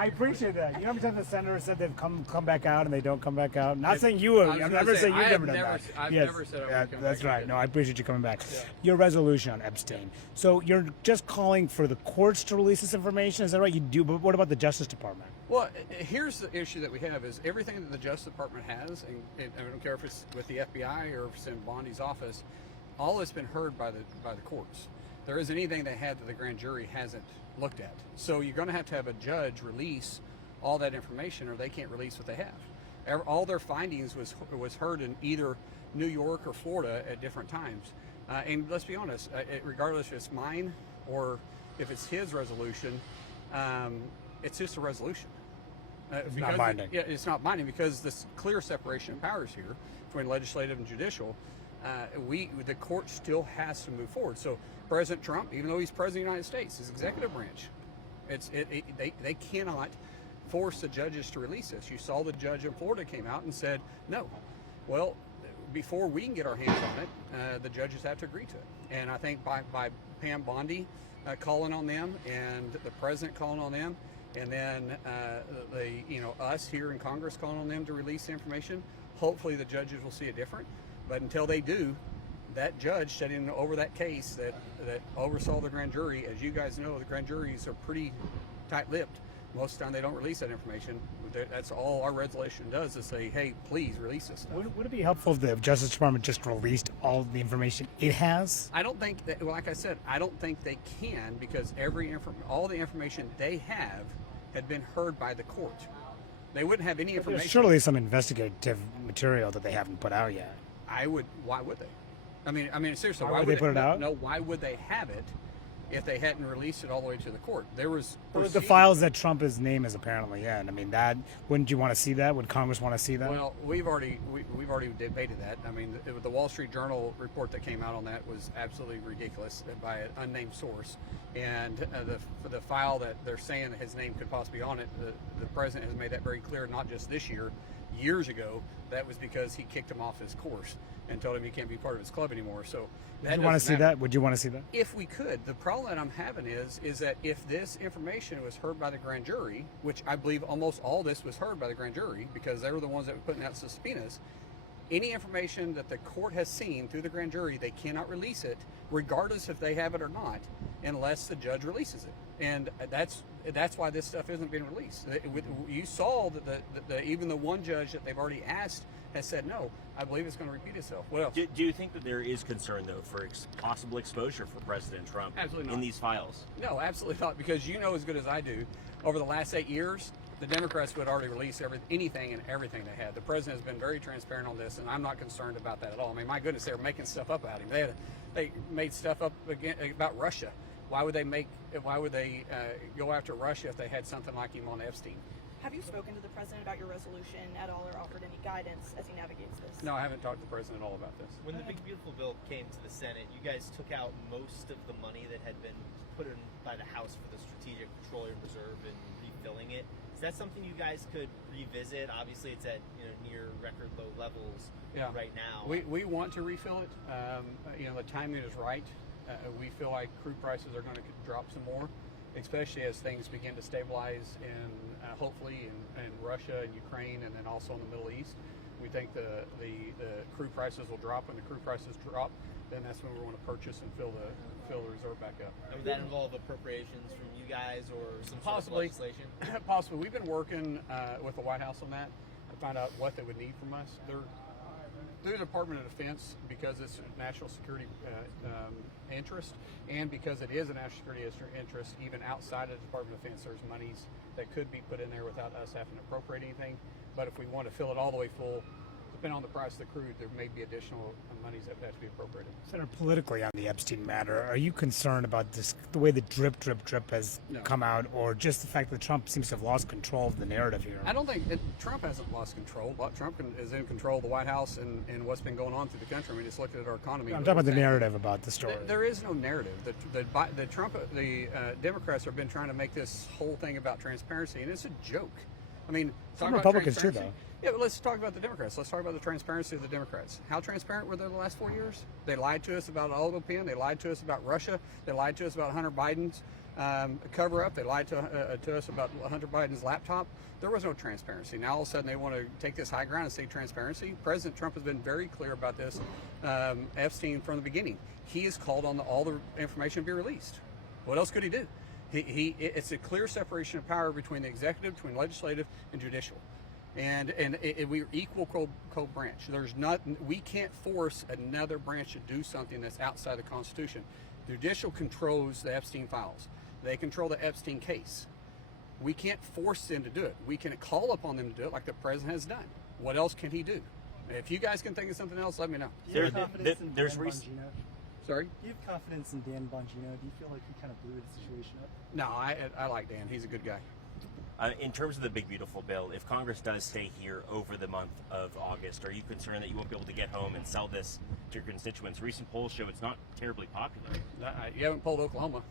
I appreciate that. You know how many times the senator said they've come back out and they don't come back out? Not saying you. I'm never saying you've never done that. I've never said I would come that's back. right. No, I appreciate you coming back. Yeah. Your resolution on Epstein. So you're just calling for the courts to release this information? Is that right? You do, but what about the Justice Department? Well, here's the issue that we have is everything that the Justice Department has, and I don't care if it's with the FBI or if it's in Bondi's office, all has been heard by the courts. There isn't anything they had that the grand jury hasn't looked at. So you're going to have a judge release all that information, or they can't release what they have. All their findings was heard in either New York or Florida at different times. And let's be honest, regardless if it's mine or if it's his resolution, it's just a resolution. It's not binding. Yeah, it's not binding because this clear separation of powers here between legislative and judicial. The court still has to move forward. So President Trump, even though he's president of the United States, his executive branch, they cannot force the judges to release this. You saw the judge in Florida came out and said no. Well, before we can get our hands on it, the judges have to agree to it. And I think by Pam Bondi calling on them and the president calling on them, and then us here in Congress calling on them to release the information, hopefully the judges will see it different. But until they do, that judge sitting over that case that oversaw the grand jury, as you guys know, the grand juries are pretty tight-lipped. Most of the time they don't release that information. That's all our resolution does is say, hey, please release this stuff. Would it be helpful if the Justice Department just released all the information it has? I don't think that, like I said, I don't think they can because all the information they have had been heard by the court. They wouldn't have any information. There's surely some investigative material that they haven't put out yet. Why would they? I mean, seriously, why would they put it out? No, why would they have it if they hadn't released it all the way to the court? There was the files that Trump's name is apparently in. I mean, wouldn't you want to see that? Would Congress want to see that? Well, we've already debated that. I mean, the Wall Street Journal report that came out on that was absolutely ridiculous by an unnamed source. And the file that they're saying his name could possibly be on it, the president has made that very clear, not just this year. Years ago, that was because he kicked him off his course and told him he can't be part of his club anymore. So would you want to see that? Would you want to see that? If we could. The problem that I'm having is that if this information was heard by the grand jury, which I believe almost all this was heard by the grand jury because they were the ones that were putting out subpoenas, any information that the court has seen through the grand jury, they cannot release it, regardless if they have it or not, unless the judge releases it. And that's why this stuff isn't being released. You saw that even the one judge that they've already asked has said no. I believe it's going to repeat itself. What else? Do you think that there is concern, though, for possible exposure for President Trump in these files? No, absolutely not, because you know as good as I do, over the last 8 years, the Democrats would already release anything and everything they had. The president has been very transparent on this, and I'm not concerned about that at all. I mean, my goodness, they were making stuff up about him. They made stuff up again about Russia. Why would they go after Russia if they had something like him on Epstein? Have you spoken to the president about your resolution at all or offered any guidance as he navigates this? No, I haven't talked to the president at all about this. When the Big Beautiful Bill came to the Senate, you guys took out most of the money that had been put in by the House for the Strategic Petroleum Reserve and refilling it. Is that something you guys could revisit? Obviously, it's at near record low levels right now. We want to refill it. The timing is right. We feel like crude prices are going to drop some more, especially as things begin to stabilize hopefully in Russia and Ukraine, and then also in the Middle East. We think the crude prices will drop. When the crude prices drop, then that's when we want to purchase and fill the reserve back up. And would that involve appropriations from you guys or some possibly sort of legislation? Possibly. We've been working with the White House on that to find out what they would need from us. Through the Department of Defense, because it's a national security interest, and because it is a national security interest, even outside of the Department of Defense, there's monies that could be put in there without us having to appropriate anything. But if we want to fill it all the way full, depending on the price of the crude, there may be additional monies that have to be appropriated. Senator, politically on the Epstein matter, are you concerned about the way the drip has come out, or just the fact that Trump seems to have lost control of the narrative here? I don't think Trump hasn't lost control. Trump is in control of the White House and what's been going on through the country. I mean, just look at our economy. I'm talking about the narrative about the story. There is no narrative. The Democrats have been trying to make this whole thing about transparency, and it's a joke. I mean, Some talk about Republicans too, transparency. Yeah, but let's talk about the Democrats. Let's talk about the transparency of the Democrats. How transparent were they the last 4 years? They lied to us about olive pen. They lied to us about Russia. They lied to us about Hunter Biden's cover-up. They lied to us about Hunter Biden's laptop. There was no transparency. Now all of a sudden they want to take this high ground and say transparency. President Trump has been very clear about this. Epstein from the beginning. He has called on all the information to be released. What else could he do? It's a clear separation of power between the executive, between legislative, and judicial. And we're equal co-branch. We can't force another branch to do something that's outside the Constitution. The judicial controls the Epstein files. They control the Epstein case. We can't force them to do it. We can call upon them to do it like the president has done. What else can he do? If you guys can think of something else, let me know. There's reason. Sorry? Do you have confidence in Dan Bongino? Do you feel like he kind of blew the situation up? No, I like Dan. He's a good guy. In terms of the big beautiful bill, if Congress does stay here over the month of August, are you concerned that you won't be able to get home and sell this to your constituents? Recent polls show it's not terribly popular. You haven't polled Oklahoma.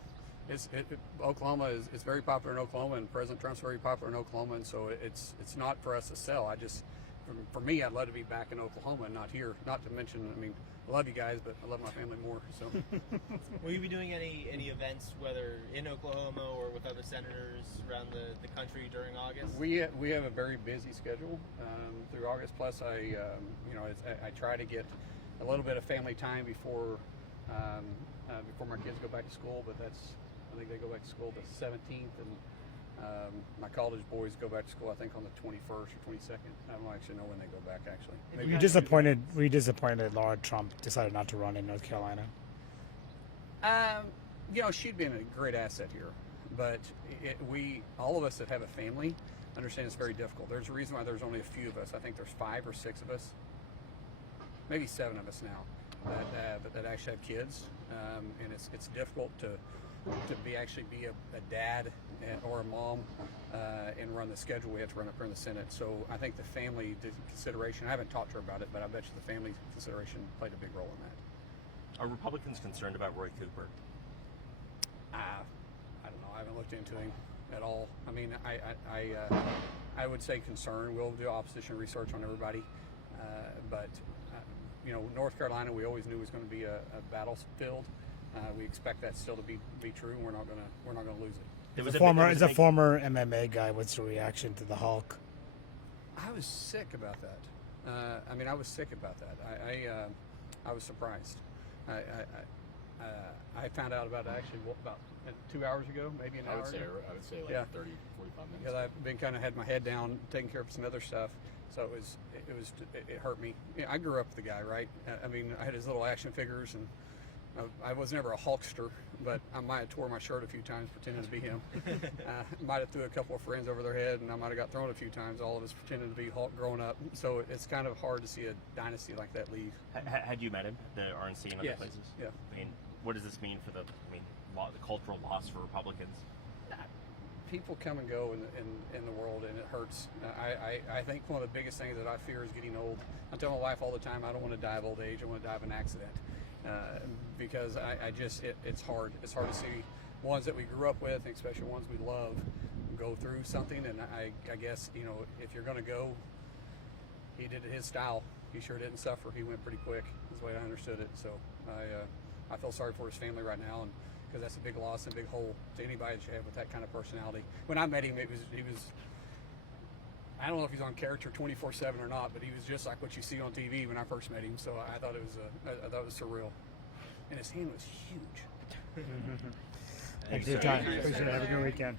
Oklahoma is very popular in Oklahoma, and President Trump's very popular in Oklahoma, and so it's not for us to sell. For me, I'd love to be back in Oklahoma and not here. Not to mention, I mean, I love you guys, but I love my family more. So, will you be doing any events, whether in Oklahoma or with other senators around the country during August? We have a very busy schedule through August. Plus, I try to get a little bit of family time before my kids go back to school. But I think they go back to school the 17th, and my college boys go back to school, I think, on the 21st or 22nd. I don't actually know when they go back, actually. Were you disappointed Laura Trump decided not to run in North Carolina? She'd been a great asset here, but all of us that have a family understand it's very difficult. There's a reason why there's only a few of us. I think there's 5 or 6 of us, maybe 7 of us now, that actually have kids, and it's difficult to be a dad or a mom and run the schedule we have to run up here in the Senate. So I think the family consideration, I haven't talked to her about it, but I bet you the family consideration played a big role in that. Are Republicans concerned about Roy Cooper? I don't know. I haven't looked into him at all. I mean, I would say concern. We'll do opposition research on everybody, but North Carolina, we always knew was going to be a battlefield. We expect that still to be true, and we're not gonna lose it. As a former MMA guy, what's your reaction to the Hulk? I was sick about that. I was sick about that. I was surprised. I found out about it actually about 2 hours ago, maybe an hour ago. I would say like 30, 45 minutes. Because I've been kind of had my head down, taking care of some other stuff. So it hurt me. I grew up with the guy, right? I had his little action figures, and I was never a Hulkster, but I might have tore my shirt a few times pretending to be him. Might have threw a couple of friends over their head, and I might have got thrown a few times, all of us pretending to be Hulk growing up. So it's kind of hard to see a dynasty like that leave. Had you met him, the RNC and other Yes. places? Yeah. I mean, what does this mean for the cultural loss for Republicans? People come and go in the world, and it hurts. I think one of the biggest things that I fear is getting old. I tell my wife all the time, I don't want to die of old age. I want to die of an accident. Because it's hard. It's hard to see ones that we grew up with, and especially ones we love, go through something. And I guess, if you're going to go, he did it his style. He sure didn't suffer. He went pretty quick, is the way I understood it. So I feel sorry for his family right now, and because that's a big loss and a big hole to anybody that you have with that kind of personality. When I met him, he was I don't know if he's on character 24/7 or not, but he was just like what you see on TV when I first met him. So I thought it was surreal, and his hand was huge. Thanks for your time. Appreciate it. Have a good weekend.